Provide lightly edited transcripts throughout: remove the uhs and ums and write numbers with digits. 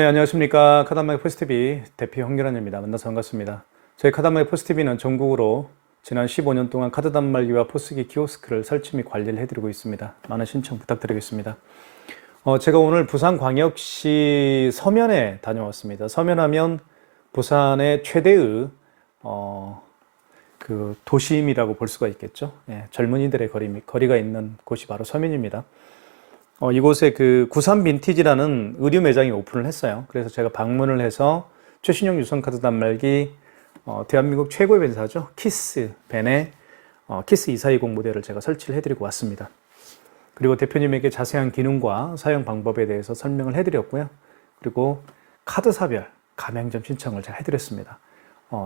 네, 안녕하십니까. 카단마이 포스TV 대표 황교란입니다. 만나서 반갑습니다. 저희 카단마이 포스TV는 전국으로 지난 15년 동안 카드 단말기와 포스기 키오스크를 설치 및 관리를 해드리고 있습니다. 많은 신청 부탁드리겠습니다. 제가 오늘 부산광역시 서면에 다녀왔습니다. 서면하면 부산의 최대의 그 도심이라고 볼 수가 있겠죠. 예, 젊은이들의 거리가 있는 곳이 바로 서면입니다. 이곳에 그 구산 빈티지라는 의류 매장이 오픈을 했어요. 그래서 제가 방문을 해서 최신형 유선카드 단말기 대한민국 최고의 밴사죠. 키스 밴의 키스 2420 모델을 제가 설치를 해드리고 왔습니다. 그리고 대표님에게 자세한 기능과 사용 방법에 대해서 설명을 해드렸고요. 그리고 카드사별 가맹점 신청을 제가 해드렸습니다.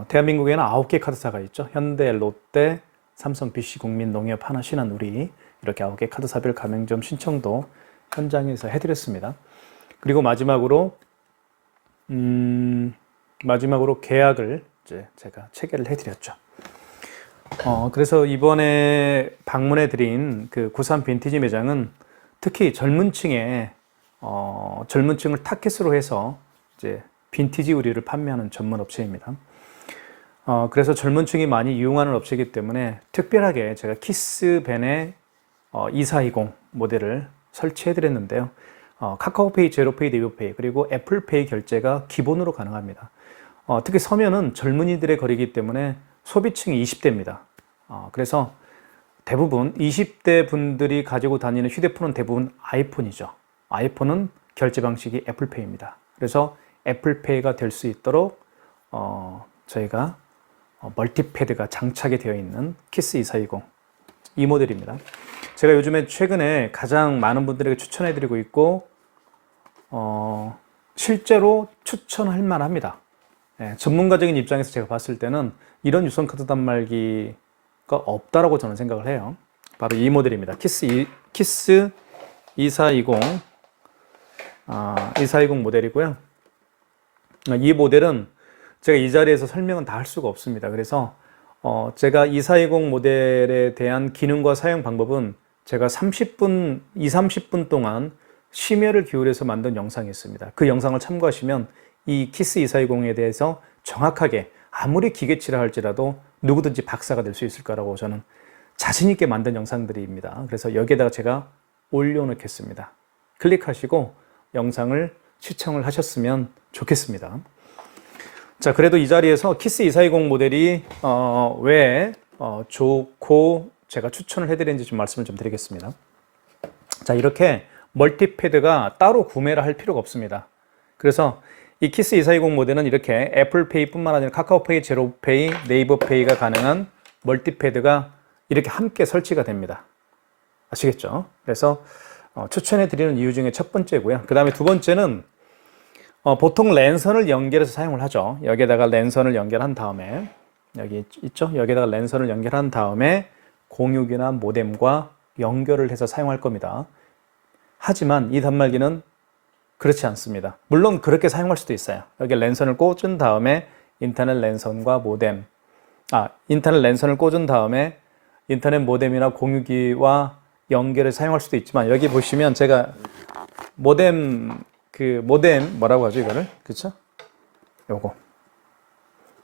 대한민국에는 9개 카드사가 있죠. 현대, 롯데, 삼성, BC, 국민, 농협, 하나, 신한, 우리 이렇게 9개 카드사별 가맹점 신청도 현장에서 해드렸습니다. 그리고 마지막으로 계약을 이제 제가 체결을 해드렸죠. 그래서 이번에 방문해 드린 그 구산 빈티지 매장은 특히 젊은 층을 타겟으로 해서 이제 빈티지 의류를 판매하는 전문 업체입니다. 그래서 젊은 층이 많이 이용하는 업체이기 때문에 특별하게 제가 키스밴의 2420 모델을 설치해 드렸는데요. 카카오페이, 제로페이, 네이버페이 그리고 애플페이 결제가 기본으로 가능합니다. 특히 서면은 젊은이들의 거리이기 때문에 소비층이 20대입니다. 그래서 대부분 20대 분들이 가지고 다니는 휴대폰은 대부분 아이폰이죠. 아이폰은 결제 방식이 애플페이입니다. 그래서 애플페이가 될 수 있도록 저희가 멀티패드가 장착이 되어 있는 키스 2420 이 모델입니다. 제가 요즘에 최근에 가장 많은 분들에게 추천해드리고 있고 실제로 추천할 만합니다. 전문가적인 입장에서 제가 봤을 때는 이런 유선카드 단말기가 없다라고 저는 생각을 해요. 바로 이 모델입니다. 키스 2420 2420 모델이고요. 이 모델은 제가 이 자리에서 설명은 다 할 수가 없습니다. 그래서 제가 2420 모델에 대한 기능과 사용 방법은 제가 30분 동안 심혈을 기울여서 만든 영상이 있습니다. 그 영상을 참고하시면 이 키스 2420에 대해서 정확하게 아무리 기계치라 할지라도 누구든지 박사가 될 수 있을 거라고 저는 자신 있게 만든 영상들입니다. 그래서 여기에다가 제가 올려놓겠습니다. 클릭하시고 영상을 시청을 하셨으면 좋겠습니다. 자, 그래도 이 자리에서 키스 2420 모델이 왜 좋고 제가 추천을 해드리는지 좀 말씀을 좀 드리겠습니다. 자, 이렇게 멀티패드가 따로 구매를 할 필요가 없습니다. 그래서 이 키스 2420 모델은 이렇게 애플페이 뿐만 아니라 카카오페이, 제로페이, 네이버페이가 가능한 멀티패드가 이렇게 함께 설치가 됩니다. 아시겠죠? 그래서 추천해 드리는 이유 중에 첫 번째고요. 그 다음에 두 번째는 보통 랜선을 연결해서 사용을 하죠. 여기에다가 랜선을 연결한 다음에 여기 있죠? 여기에다가 랜선을 연결한 다음에 공유기나 모뎀과 연결을 해서 사용할 겁니다. 하지만 이 단말기는 그렇지 않습니다. 물론 그렇게 사용할 수도 있어요. 여기 랜선을 꽂은 다음에 인터넷 랜선과 모뎀, 인터넷 랜선을 꽂은 다음에 인터넷 모뎀이나 공유기와 연결을 사용할 수도 있지만 여기 보시면 제가 모뎀 뭐라고 하죠 이거를? 그쵸? 요거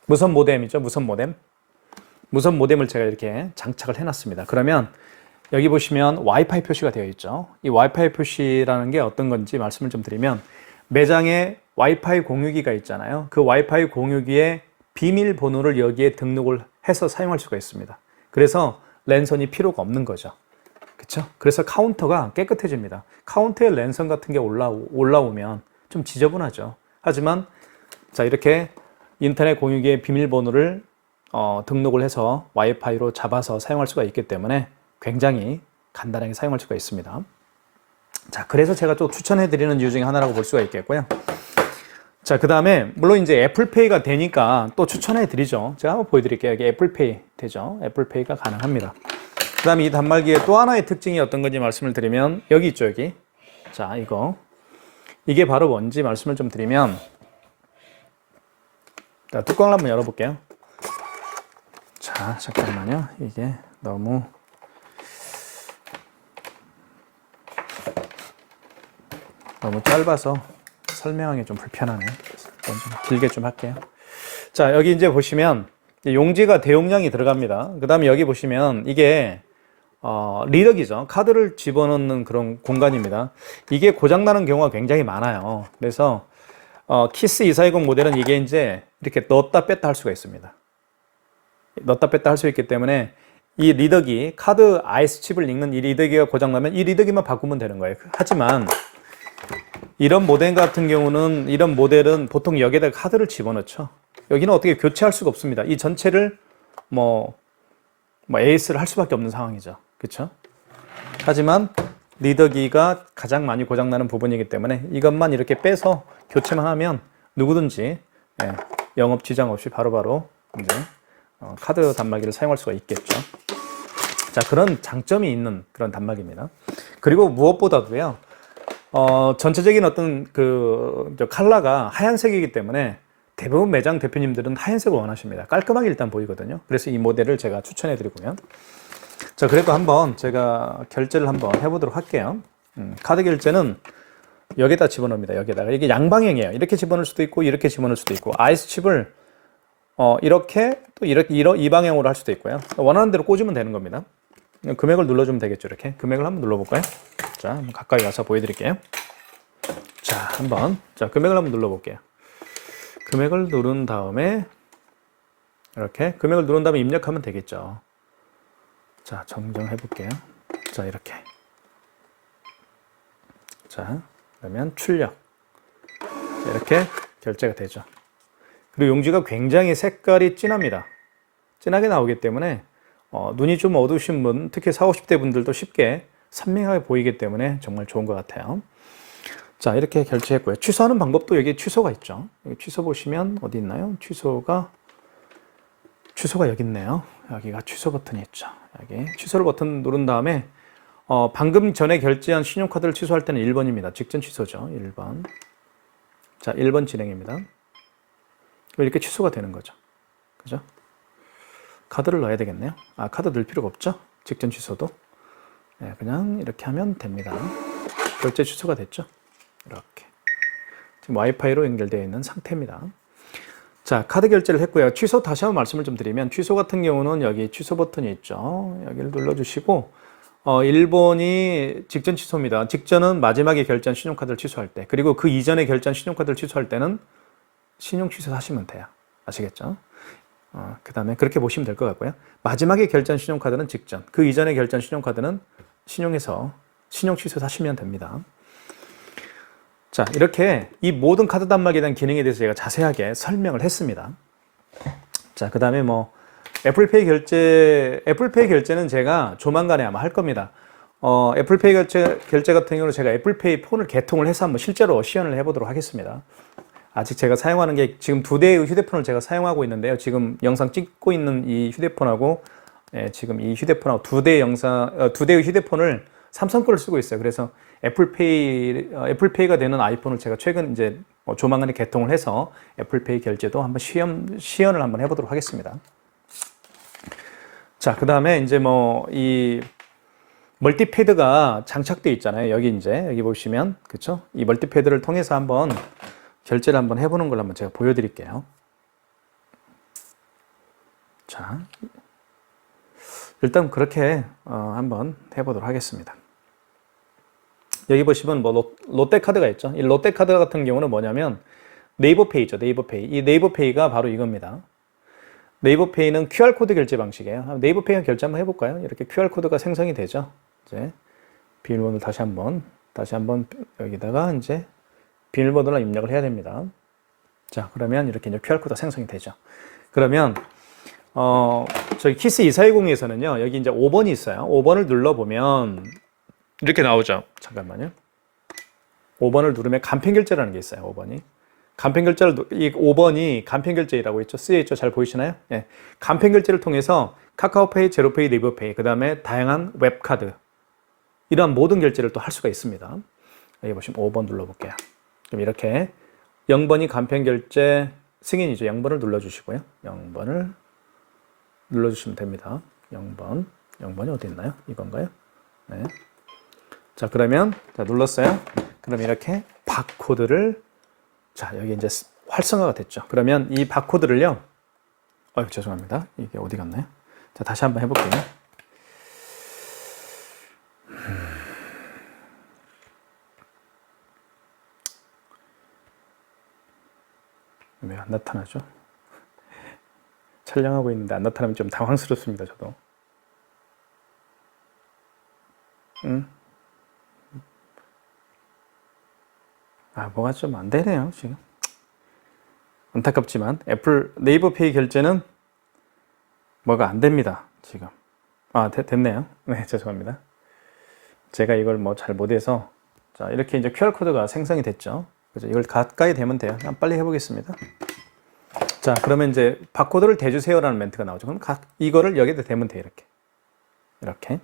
무선 모뎀이죠. 무선 모뎀을 제가 이렇게 장착을 해놨습니다. 그러면 여기 보시면 와이파이 표시가 되어 있죠. 이 와이파이 표시라는 게 어떤 건지 말씀을 좀 드리면 매장에 와이파이 공유기가 있잖아요. 그 와이파이 공유기의 비밀번호를 여기에 등록을 해서 사용할 수가 있습니다. 그래서 랜선이 필요가 없는 거죠. 그렇죠? 그래서 카운터가 깨끗해집니다. 카운터에 랜선 같은 게 올라오면 좀 지저분하죠. 하지만 자, 이렇게 인터넷 공유기의 비밀번호를 등록을 해서 와이파이로 잡아서 사용할 수가 있기 때문에 굉장히 간단하게 사용할 수가 있습니다. 자, 그래서 제가 또 추천해 드리는 이유 중에 하나라고 볼 수가 있겠고요. 자, 그 다음에 물론 이제 애플페이가 되니까 또 추천해 드리죠. 제가 한번 보여드릴게요. 여기 애플페이 되죠. 애플페이가 가능합니다. 그 다음에 이 단말기의 또 하나의 특징이 어떤 건지 말씀을 드리면 여기 있죠, 여기. 자, 이게 바로 뭔지 말씀을 좀 드리면 자, 뚜껑을 한번 열어볼게요. 자, 잠깐만요. 이게 너무 짧아서 설명하기 좀 불편하네. 좀 길게 좀 할게요. 자, 여기 이제 보시면 용지가 대용량이 들어갑니다. 그 다음에 여기 보시면 이게 리더기죠. 카드를 집어넣는 그런 공간입니다. 이게 고장나는 경우가 굉장히 많아요. 그래서 키스 2420 모델은 이게 이제 이렇게 넣었다 뺐다 할 수가 있습니다. 넣었다 뺐다 할 수 있기 때문에 이 리더기, 카드 아이스 칩을 읽는 이 리더기가 고장나면 이 리더기만 바꾸면 되는 거예요. 하지만 이런 모델 같은 경우는, 이런 모델은 보통 여기에다 카드를 집어넣죠. 여기는 어떻게 교체할 수가 없습니다. 이 전체를 에이스를 할 수밖에 없는 상황이죠. 그렇죠? 하지만 리더기가 가장 많이 고장나는 부분이기 때문에 이것만 이렇게 빼서 교체만 하면 누구든지 영업 지장 없이 바로바로 이제 카드 단말기를 사용할 수가 있겠죠. 자, 그런 장점이 있는 그런 단말기입니다. 그리고 무엇보다도요, 전체적인 어떤 컬러가 하얀색이기 때문에 대부분 매장 대표님들은 하얀색을 원하십니다. 깔끔하게 일단 보이거든요. 그래서 이 모델을 제가 추천해 드리고요. 자, 그래도 한번 제가 결제를 한번 해보도록 할게요. 카드 결제는 여기다 집어넣습니다. 여기다가. 이게 양방향이에요. 이렇게 집어넣을 수도 있고, 이렇게 집어넣을 수도 있고, 아이스 칩을 이렇게 또 이렇게 이 방향으로 할 수도 있고요. 원하는 대로 꽂으면 되는 겁니다. 금액을 눌러주면 되겠죠. 이렇게 금액을 한번 눌러볼까요? 자, 한번 가까이 가서 보여드릴게요. 자, 금액을 한번 눌러볼게요. 금액을 누른 다음에 이렇게 금액을 누른 다음에 입력하면 되겠죠. 자, 정정해 볼게요. 자, 이렇게. 자, 그러면 출력. 자, 이렇게 결제가 되죠. 그리고 용지가 굉장히 색깔이 진합니다. 진하게 나오기 때문에 눈이 좀 어두우신 분, 특히 40, 50대 분들도 쉽게 선명하게 보이기 때문에 정말 좋은 것 같아요. 자, 이렇게 결제했고요. 취소하는 방법도 여기 취소가 있죠. 여기 취소 보시면 어디 있나요? 취소가 여기 있네요. 여기가 취소 버튼이 있죠. 여기 취소를 버튼 누른 다음에 방금 전에 결제한 신용카드를 취소할 때는 1번입니다. 직전 취소죠. 1번. 자, 1번 진행입니다. 이렇게 취소가 되는 거죠. 그죠? 카드를 넣어야 되겠네요. 카드 넣을 필요가 없죠. 직전 취소도. 네, 그냥 이렇게 하면 됩니다. 결제 취소가 됐죠. 이렇게. 지금 와이파이로 연결되어 있는 상태입니다. 자, 카드 결제를 했고요. 취소 다시 한번 말씀을 좀 드리면, 취소 같은 경우는 여기 취소 버튼이 있죠. 여기를 눌러주시고, 1번이 직전 취소입니다. 직전은 마지막에 결제한 신용카드를 취소할 때, 그리고 그 이전에 결제한 신용카드를 취소할 때는 신용 취소하시면 돼요. 아시겠죠? 그 다음에 그렇게 보시면 될 것 같고요. 마지막에 결제한 신용카드는 직전, 그 이전에 결제한 신용카드는 신용해서 신용 취소하시면 됩니다. 자, 이렇게 이 모든 카드 단말기에 대한 기능에 대해서 제가 자세하게 설명을 했습니다. 자, 그 다음에 애플페이 결제는 제가 조만간에 아마 할 겁니다. 애플페이 결제 같은 경우는 제가 애플페이 폰을 개통을 해서 한번 실제로 시연을 해보도록 하겠습니다. 아직 제가 사용하는 게 지금 2대의 휴대폰을 제가 사용하고 있는데요. 지금 영상 찍고 있는 이 휴대폰하고 지금 이 휴대폰하고 2대의 휴대폰을 삼성 거를 쓰고 있어요. 그래서 애플페이가 되는 아이폰을 제가 최근 이제 조만간에 개통을 해서 애플페이 결제도 한번 시연을 한번 해보도록 하겠습니다. 자, 그 다음에 이제 이 멀티패드가 장착되어 있잖아요. 여기 보시면, 그쵸? 이 멀티패드를 통해서 한번 결제를 한번 해보는 걸 한번 제가 보여드릴게요. 자, 일단 그렇게 한번 해보도록 하겠습니다. 여기 보시면 롯데카드가 있죠. 이 롯데카드 같은 경우는 뭐냐면 네이버페이죠. 네이버페이. 이 네이버페이가 바로 이겁니다. 네이버페이는 QR코드 결제 방식이에요. 네이버페이가 결제 한번 해볼까요? 이렇게 QR코드가 생성이 되죠. 이제 비밀번호를 다시 한번 여기다가 이제 비밀번호를 입력을 해야 됩니다. 자, 그러면 이렇게 이제 QR코드가 생성이 되죠. 그러면 저희 키스 2420에서는요, 여기 이제 5번이 있어요. 5번을 눌러보면 이렇게 나오죠. 잠깐만요. 5번을 누르면 간편결제라는 게 있어요. 5번이. 이 5번이 간편결제라고 있죠. 쓰여 있죠. 잘 보이시나요? 예. 간편결제를 통해서 카카오페이, 제로페이, 네이버페이, 그 다음에 다양한 웹카드, 이러한 모든 결제를 또 할 수가 있습니다. 여기 보시면 5번 눌러볼게요. 그럼 이렇게 0번이 간편결제 승인이죠. 0번을 눌러주시고요. 0번을 눌러주시면 됩니다. 0번이 어디 있나요? 이건가요? 네. 자, 그러면 눌렀어요. 그럼 이렇게 바코드를 자, 여기 이제 활성화가 됐죠. 그러면 이 바코드를요. 죄송합니다. 이게 어디 갔나요? 자, 다시 한번 해볼게요. 왜 안 나타나죠? 촬영하고 있는데 안 나타나면 좀 당황스럽습니다, 저도. 뭐가 좀 안 되네요, 지금. 안타깝지만 애플 네이버페이 결제는 뭐가 안 됩니다, 지금. 됐네요. 네, 죄송합니다. 제가 이걸 뭐 잘 못해서. 자, 이렇게 이제 QR코드가 생성이 됐죠. 그래서 이걸 가까이 대면 돼요. 그냥 빨리 해보겠습니다. 자, 그러면 이제 바코드를 대주세요라는 멘트가 나오죠. 그럼 이거를 여기다 대면 돼요. 이렇게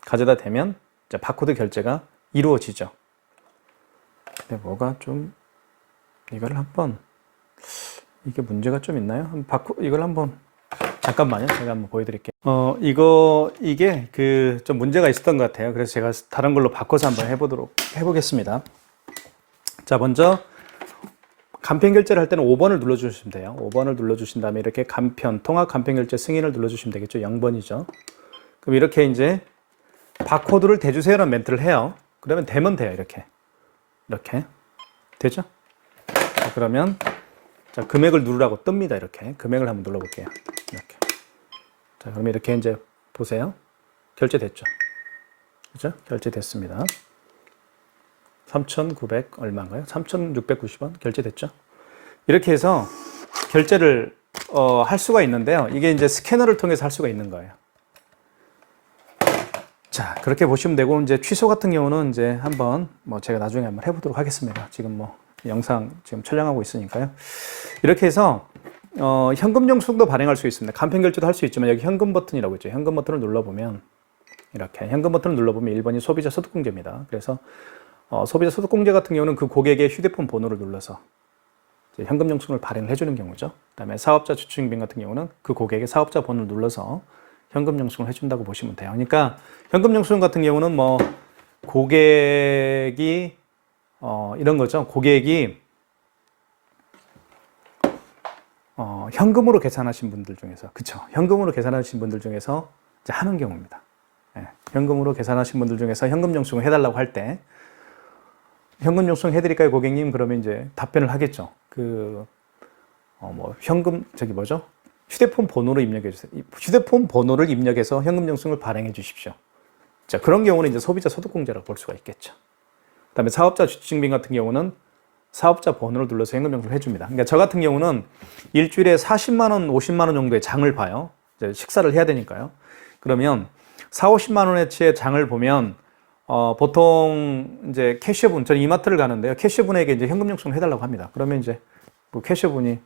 가져다 대면 이제 바코드 결제가 이루어지죠. 근데 뭐가 좀 이걸 한번 이게 문제가 좀 있나요? 이걸 한번 잠깐만요. 제가 한번 보여드릴게요. 이게 좀 문제가 있었던 것 같아요. 그래서 제가 다른 걸로 바꿔서 한번 해보겠습니다. 자, 먼저 간편 결제를 할 때는 5번을 눌러주시면 돼요. 5번을 눌러주신 다음에 이렇게 통합 간편 결제 승인을 눌러주시면 되겠죠. 0번이죠. 그럼 이렇게 이제 바코드를 대주세요라는 멘트를 해요. 그러면 되면 돼요. 이렇게 되죠? 자, 그러면 자, 금액을 누르라고 뜹니다. 이렇게 금액을 한번 눌러볼게요. 이렇게. 자, 그러면 이렇게 이제 보세요. 결제됐죠? 그죠? 결제됐습니다. 3,900 얼마인가요? 3,690원 결제됐죠? 이렇게 해서 결제를 할 수가 있는데요. 이게 이제 스캐너를 통해서 할 수가 있는 거예요. 자, 그렇게 보시면 되고, 이제 취소 같은 경우는 이제 한번 제가 나중에 한번 해보도록 하겠습니다. 지금 영상 지금 촬영하고 있으니까요. 이렇게 해서 현금 영수증도 발행할 수 있습니다. 간편 결제도 할 수 있지만 여기 현금 버튼이라고 있죠. 현금 버튼을 눌러보면 이렇게 현금 버튼을 눌러보면 1번이 소비자 소득공제입니다. 그래서 소비자 소득공제 같은 경우는 그 고객의 휴대폰 번호를 눌러서 현금 영수증을 발행을 해주는 경우죠. 그다음에 사업자 주주증빙 같은 경우는 그 고객의 사업자 번호를 눌러서 현금 영수증을 해준다고 보시면 돼요. 그러니까 현금 영수증 같은 경우는 고객이 이런 거죠. 고객이 현금으로 계산하신 분들 중에서, 그쵸? 현금으로 계산하신 분들 중에서 이제 하는 경우입니다. 현금으로 계산하신 분들 중에서 현금 영수증을 해달라고 할 때, 현금 영수증 해드릴까요, 고객님? 그러면 이제 답변을 하겠죠. 현금, 휴대폰 번호를 입력해 주세요. 휴대폰 번호를 입력해서 현금 영수증을 발행해 주십시오. 자, 그런 경우는 이제 소비자 소득공제라고 볼 수가 있겠죠. 그 다음에 사업자 주주증빙 같은 경우는 사업자 번호를 눌러서 현금 영수증을 해줍니다. 그러니까 저 같은 경우는 일주일에 40만 원, 50만 원 정도의 장을 봐요. 이제 식사를 해야 되니까요. 그러면 4, 50만 원어치의 장을 보면 보통 이제 캐셔분, 저는 이마트를 가는데요. 캐셔분에게 이제 현금 영수증을 해달라고 합니다. 그러면 이제 캐셔분이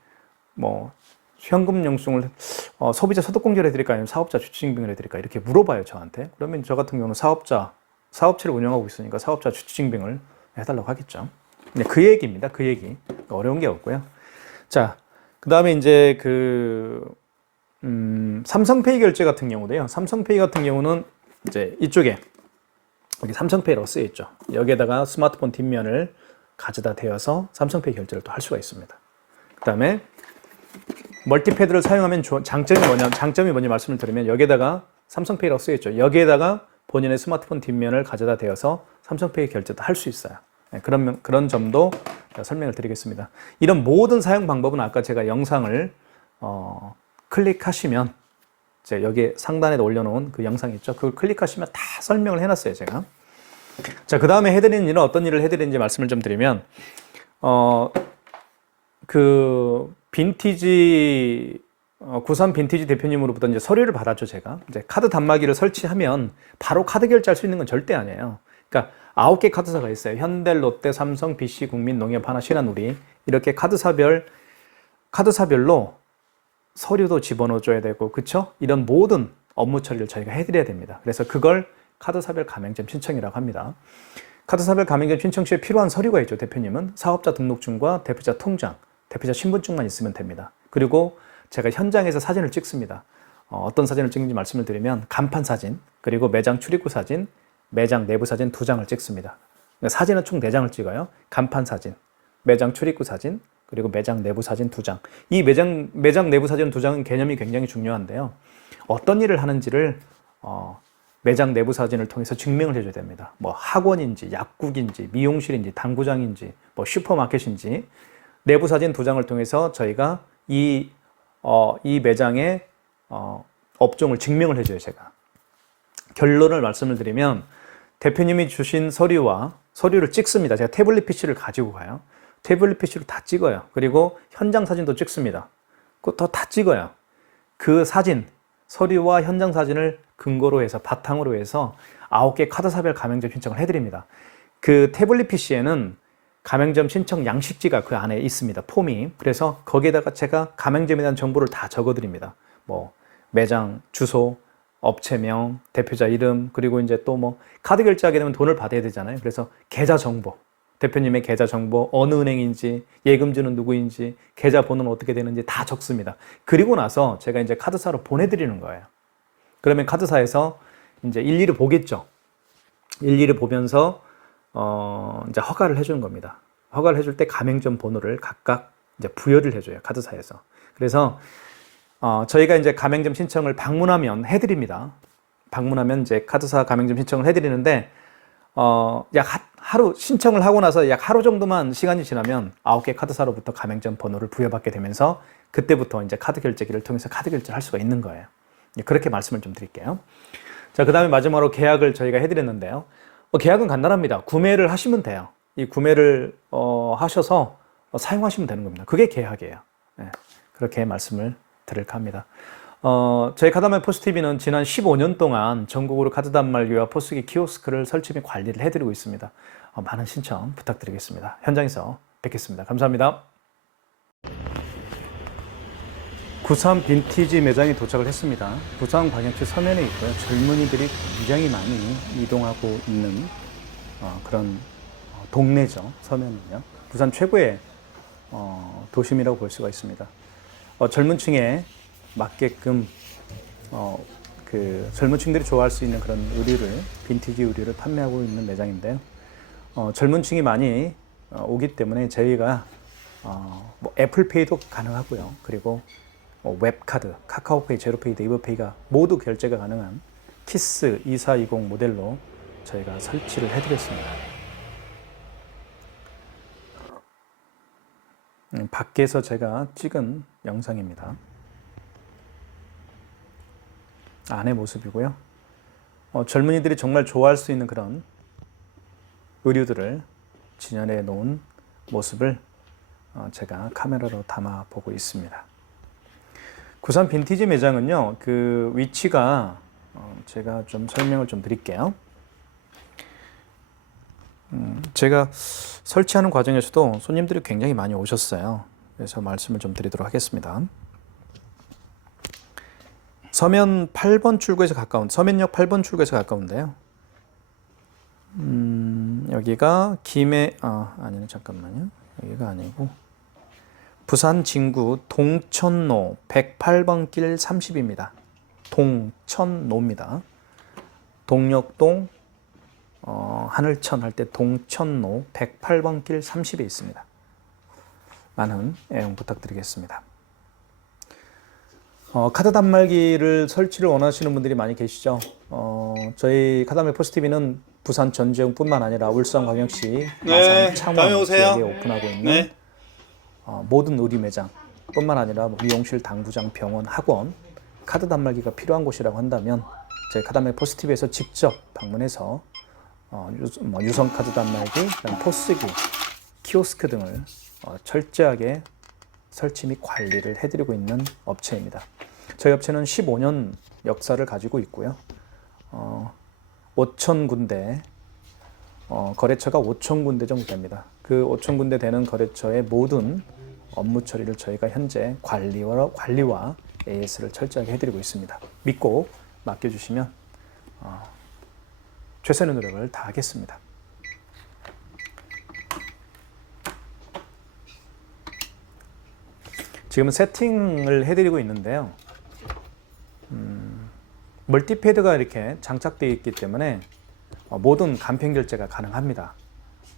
현금 영수증을 소비자 소득공제를 해드릴까 아니면 사업자 주주증빙을 해드릴까 이렇게 물어봐요, 저한테. 그러면 저 같은 경우는 사업체를 운영하고 있으니까 사업자 주주증빙을 해달라고 하겠죠. 그 얘기입니다. 그 얘기. 어려운 게 없고요. 자, 그 다음에 이제 삼성페이 결제 같은 경우도요. 삼성페이 같은 경우는 이제 이쪽에 여기 삼성페이라고 쓰여 있죠. 여기에다가 스마트폰 뒷면을 가져다 대어서 삼성페이 결제를 또 할 수가 있습니다. 그 다음에 멀티패드를 사용하면 장점이 뭐냐 말씀을 드리면 여기에다가 삼성페이라고 쓰여 있죠. 여기에다가 본인의 스마트폰 뒷면을 가져다 대어서 삼성페이 결제도 할 수 있어요. 그런 점도 설명을 드리겠습니다. 이런 모든 사용 방법은 아까 제가 영상을 클릭하시면 여기 상단에 올려놓은 그 영상 있죠. 그걸 클릭하시면 다 설명을 해놨어요, 제가. 자, 그 다음에 해드리는 일은 어떤 일을 해드리는지 말씀을 좀 드리면 구산 빈티지 대표님으로부터 이제 서류를 받았죠, 제가. 이제 카드 단말기를 설치하면 바로 카드 결제할 수 있는 건 절대 아니에요. 그러니까 9개 카드사가 있어요. 현대, 롯데, 삼성, BC, 국민, 농협, 하나, 신한우리. 이렇게 카드사별로 서류도 집어넣어줘야 되고, 그쵸? 이런 모든 업무 처리를 저희가 해드려야 됩니다. 그래서 그걸 카드사별 가맹점 신청이라고 합니다. 카드사별 가맹점 신청 시에 필요한 서류가 있죠, 대표님은. 사업자 등록증과 대표자 통장, 대표자 신분증만 있으면 됩니다. 그리고 제가 현장에서 사진을 찍습니다. 어떤 사진을 찍는지 말씀을 드리면 간판 사진, 그리고 매장 출입구 사진, 매장 내부 사진 2장을 찍습니다. 사진은 총 4장을 찍어요. 간판 사진, 매장 출입구 사진, 그리고 매장 내부 사진 2장. 이 매장 내부 사진 2장은 개념이 굉장히 중요한데요. 어떤 일을 하는지를 매장 내부 사진을 통해서 증명을 해줘야 됩니다. 뭐 학원인지, 약국인지, 미용실인지, 당구장인지, 뭐 슈퍼마켓인지 내부 사진 2장을 통해서 저희가 이 매장의 업종을 증명을 해줘요, 제가. 결론을 말씀을 드리면 대표님이 주신 서류를 찍습니다. 제가 태블릿 PC를 가지고 가요. 태블릿 PC로 다 찍어요. 그리고 현장 사진도 찍습니다. 그거 다 찍어요. 그 사진, 서류와 현장 사진을 근거로 해서 바탕으로 해서 9개 카드사별 가맹점 신청을 해드립니다. 그 태블릿 PC에는 가맹점 신청 양식지가 그 안에 있습니다. 폼이. 그래서 거기에다가 제가 가맹점에 대한 정보를 다 적어드립니다. 뭐 매장 주소, 업체명, 대표자 이름, 그리고 이제 또 뭐 카드 결제하게 되면 돈을 받아야 되잖아요. 그래서 계좌 정보, 대표님의 계좌 정보, 어느 은행인지, 예금주는 누구인지, 계좌 번호는 어떻게 되는지 다 적습니다. 그리고 나서 제가 이제 카드사로 보내드리는 거예요. 그러면 카드사에서 이제 일일이 보겠죠. 일일이 보면서 이제 허가를 해주는 겁니다. 허가를 해줄 때 가맹점 번호를 각각 이제 부여를 해줘요. 카드사에서. 그래서 저희가 이제 가맹점 신청을 방문하면 해드립니다. 방문하면 이제 카드사 가맹점 신청을 해드리는데 약 하루 신청을 하고 나서 약 하루 정도만 시간이 지나면 9개 카드사로부터 가맹점 번호를 부여받게 되면서 그때부터 이제 카드 결제기를 통해서 카드 결제를 할 수가 있는 거예요. 그렇게 말씀을 좀 드릴게요. 자, 그 다음에 마지막으로 계약을 저희가 해드렸는데요. 계약은 간단합니다. 구매를 하시면 돼요. 이 구매를 하셔서 사용하시면 되는 겁니다. 그게 계약이에요. 네, 그렇게 말씀을 드릴까 합니다. 저희 카드단말 포스TV는 지난 15년 동안 전국으로 카드 단말기와 포스기 키오스크를 설치 및 관리를 해드리고 있습니다. 많은 신청 부탁드리겠습니다. 현장에서 뵙겠습니다. 감사합니다. 부산 빈티지 매장에 도착을 했습니다. 부산광역시 서면에 있고요. 젊은이들이 굉장히 많이 이동하고 있는 그런 동네죠. 서면은요. 부산 최고의 도심이라고 볼 수가 있습니다. 젊은 층에 맞게끔 그 젊은 층들이 좋아할 수 있는 그런 빈티지 의류를 판매하고 있는 매장인데요. 젊은 층이 많이 오기 때문에 저희가 뭐 애플페이도 가능하고요. 그리고 웹카드, 카카오페이, 제로페이, 네이버페이가 모두 결제가 가능한 키스 2420 모델로 저희가 설치를 해드렸습니다. 밖에서 제가 찍은 영상입니다. 안의 모습이고요. 젊은이들이 정말 좋아할 수 있는 그런 의류들을 진열해 놓은 모습을 제가 카메라로 담아 보고 있습니다. 부산 빈티지 매장은요, 그 위치가 제가 좀 설명을 좀 드릴게요. 제가 설치하는 과정에서도 손님들이 굉장히 많이 오셨어요. 그래서 말씀을 좀 드리도록 하겠습니다. 서면역 8번 출구에서 가까운데요. 여기가 아니네, 잠깐만요. 여기가 아니고 부산 진구 동천로 108번 길 30입니다. 동천로입니다. 동력동 하늘천 할 때 동천로 108번 길 30에 있습니다. 많은 애용 부탁드리겠습니다. 카드 단말기를 설치를 원하시는 분들이 많이 계시죠. 저희 카드단말 포스TV는 부산 전지역뿐만 아니라 울산광역시, 마산, 창원 지역에 오픈하고 있는 모든 의류 매장 뿐만 아니라 미용실, 당구장, 병원, 학원, 카드 단말기가 필요한 곳이라고 한다면 저희 카드단말 포스TV에서 직접 방문해서 유선 카드 단말기, 포스기, 키오스크 등을 철저하게 설치 및 관리를 해드리고 있는 업체입니다. 저희 업체는 15년 역사를 가지고 있고요. 5,000군데, 거래처가 5,000군데 정도 됩니다. 그 5,000군데 되는 거래처의 모든 업무 처리를 저희가 현재 관리와 AS를 철저하게 해드리고 있습니다. 믿고 맡겨주시면 최선의 노력을 다하겠습니다. 지금 세팅을 해드리고 있는데요. 멀티패드가 이렇게 장착되어 있기 때문에 모든 간편 결제가 가능합니다.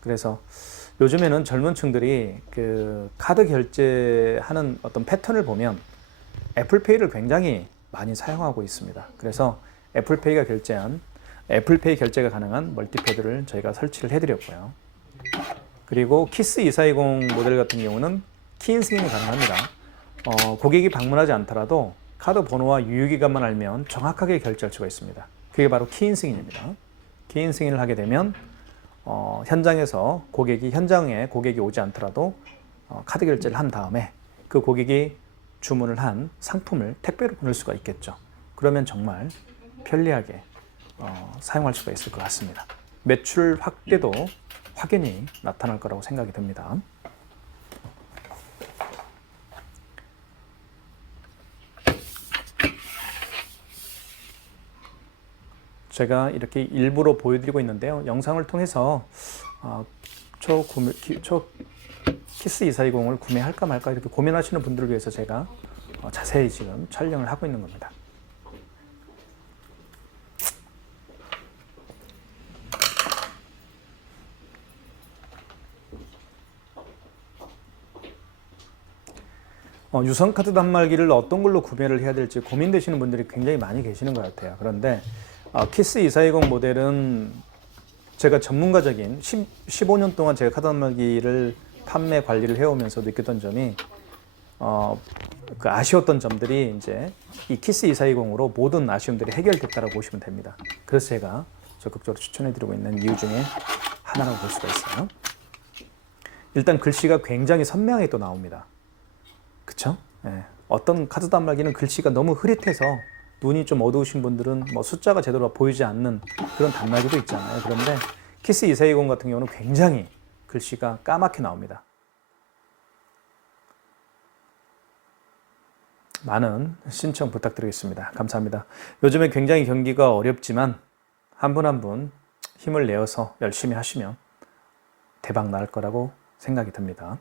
그래서 요즘에는 젊은 층들이 그 카드 결제하는 어떤 패턴을 보면 애플페이를 굉장히 많이 사용하고 있습니다. 그래서 애플페이 결제가 가능한 멀티패드를 저희가 설치를 해드렸고요. 그리고 키스 2420 모델 같은 경우는 키인 승인이 가능합니다. 고객이 방문하지 않더라도 카드 번호와 유효기간만 알면 정확하게 결제할 수가 있습니다. 그게 바로 키인 승인입니다. 키인 승인을 하게 되면 현장에 고객이 오지 않더라도 카드 결제를 한 다음에 그 고객이 주문을 한 상품을 택배로 보낼 수가 있겠죠. 그러면 정말 편리하게 사용할 수가 있을 것 같습니다. 매출 확대도 확연히 나타날 거라고 생각이 듭니다. 제가 이렇게 일부러 보여드리고 있는데요. 영상을 통해서 키스 2420을 구매할까 말까 이렇게 고민하시는 분들을 위해서 제가 자세히 지금 촬영을 하고 있는 겁니다. 유선카드 단말기를 어떤 걸로 구매를 해야 될지 고민되시는 분들이 굉장히 많이 계시는 것 같아요. 그런데 키스 2420 모델은 제가 전문가적인 15년 동안 제가 카드 단말기를 판매 관리를 해오면서 느꼈던 점이 그 아쉬웠던 점들이 이제 이 키스 2420으로 모든 아쉬움들이 해결됐다고 보시면 됩니다. 그래서 제가 적극적으로 추천해드리고 있는 이유 중에 하나라고 볼 수가 있어요. 일단 글씨가 굉장히 선명하게 또 나옵니다. 그쵸? 예. 어떤 카드 단말기는 글씨가 너무 흐릿해서 눈이 좀 어두우신 분들은 뭐 숫자가 제대로 보이지 않는 그런 단말기도 있잖아요. 그런데 키스 2420 같은 경우는 굉장히 글씨가 까맣게 나옵니다. 많은 신청 부탁드리겠습니다. 감사합니다. 요즘에 굉장히 경기가 어렵지만 한 분 한 분 힘을 내어서 열심히 하시면 대박 날 거라고 생각이 듭니다.